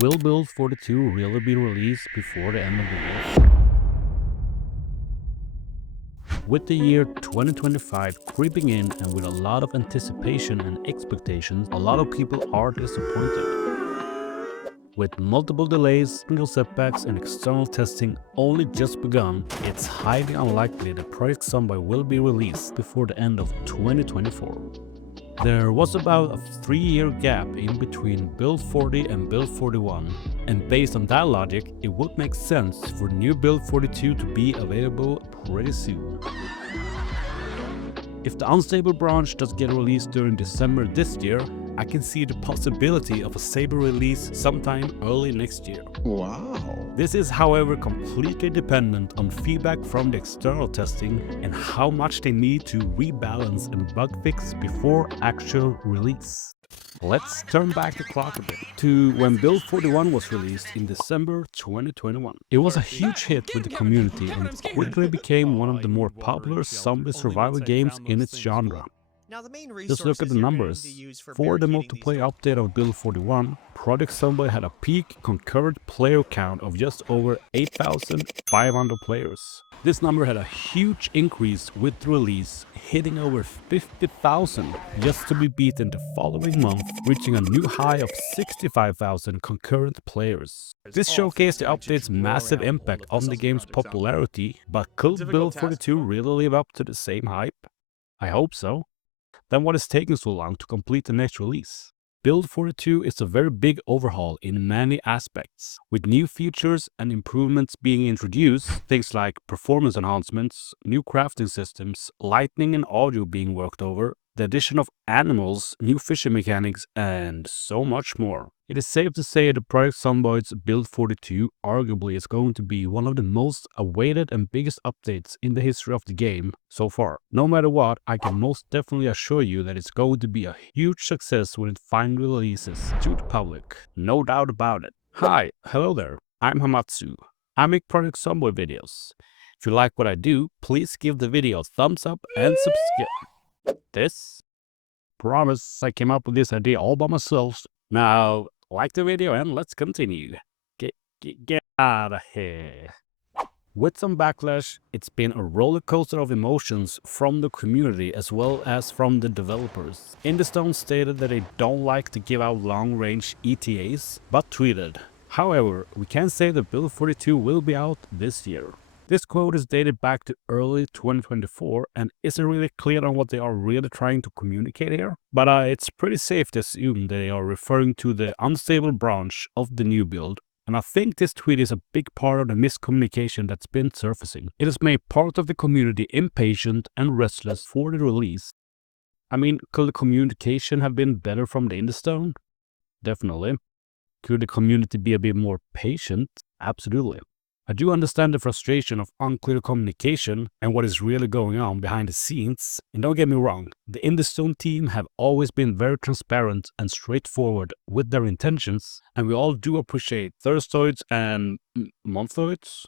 Will Build 42 really be released before the end of the year? With the year 2025 creeping in and with a lot of anticipation and expectations, a lot of people are disappointed. With multiple delays, technical setbacks, and external testing only just begun, it's highly unlikely that Project Zomboid will be released before the end of 2024. There was about a 3-year gap in between Build 40 and Build 41, and based on that logic, it would make sense for new Build 42 to be available pretty soon. If the Unstable branch does get released during December this year, I can see the possibility of a Saber release sometime early next year. Wow. This is, however, completely dependent on feedback from the external testing and how much they need to rebalance and bug fix before actual release. Let's turn back the clock a bit to when Build 41 was released in December 2021. It was a huge hit with the community and it quickly became one of the more popular zombie survival games in its genre. Just look at the numbers. For the multiplayer update of Build 41, Project Zomboid had a peak concurrent player count of just over 8,500 players. This number had a huge increase with the release, hitting over 50,000 just to be beaten the following month, reaching a new high of 65,000 concurrent players. This showcased the update's massive impact on the game's popularity, but could Build 42 really live up to the same hype? I hope so. Then what is taking so long to complete the next release? Build 42 is a very big overhaul in many aspects, with new features and improvements being introduced, things like performance enhancements, new crafting systems, lighting and audio being worked over, the addition of animals, new fishing mechanics, and so much more. It is safe to say that Project Zomboid's Build 42 arguably is going to be one of the most awaited and biggest updates in the history of the game so far. No matter what, I can most definitely assure you that it's going to be a huge success when it finally releases to the public. No doubt about it. Hi, hello there. I'm Hamatzu. I make Project Zomboid videos. If you like what I do, please give the video a thumbs up and subscribe. This? Promise I came up with this idea all by myself. Now, like the video and let's continue. Get out of here. With some backlash, it's been a roller coaster of emotions from the community as well as from the developers. Industone stated that they don't like to give out long-range ETAs, but tweeted, "However, we can say that Build 42 will be out this year." This quote is dated back to early 2024 and isn't really clear on what they are really trying to communicate here, but it's pretty safe to assume they are referring to the unstable branch of the new build, and I think this tweet is a big part of the miscommunication that's been surfacing. It has made part of the community impatient and restless for the release. I mean, could the communication have been better from the Industone? Definitely. Could the community be a bit more patient? Absolutely. I do understand the frustration of unclear communication and what is really going on behind the scenes, and don't get me wrong, the Industone team have always been very transparent and straightforward with their intentions, and we all do appreciate Thirstoids and Monthoids.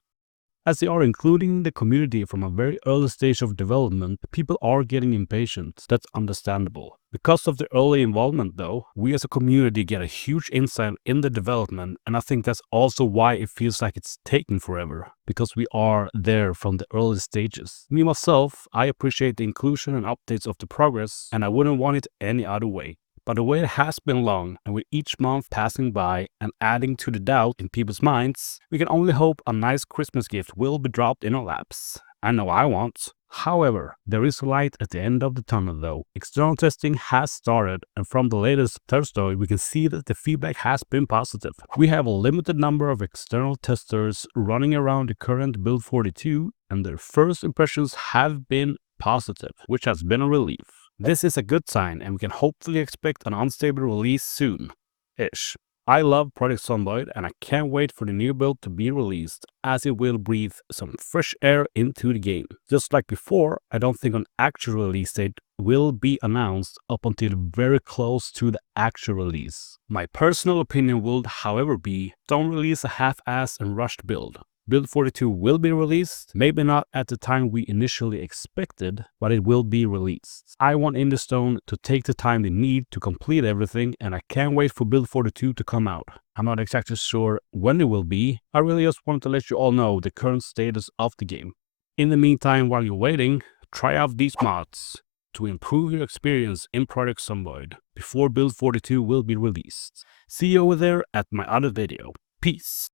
As they are including the community from a very early stage of development, people are getting impatient. That's understandable. Because of the early involvement though, we as a community get a huge insight in the development, and I think that's also why it feels like it's taking forever, because we are there from the early stages. Me myself, I appreciate the inclusion and updates of the progress, and I wouldn't want it any other way. But the wait has been long, and with each month passing by and adding to the doubt in people's minds, we can only hope a nice Christmas gift will be dropped in our laps. I know I want. However, there is light at the end of the tunnel though. External testing has started, and from the latest Thursday, we can see that the feedback has been positive. We have a limited number of external testers running around the current Build 42, and their first impressions have been positive, which has been a relief. This is a good sign, and we can hopefully expect an unstable release soon-ish. I love Project Zomboid, and I can't wait for the new build to be released, as it will breathe some fresh air into the game. Just like before, I don't think an actual release date will be announced up until very close to the actual release. My personal opinion would, however, be don't release a half-assed and rushed build. Build 42 will be released, maybe not at the time we initially expected, but it will be released. I want Industone to take the time they need to complete everything, and I can't wait for Build 42 to come out. I'm not exactly sure when it will be. I really just wanted to let you all know the current status of the game. In the meantime, while you're waiting, try out these mods to improve your experience in Project Zomboid before Build 42 will be released. See you over there at my other video. Peace.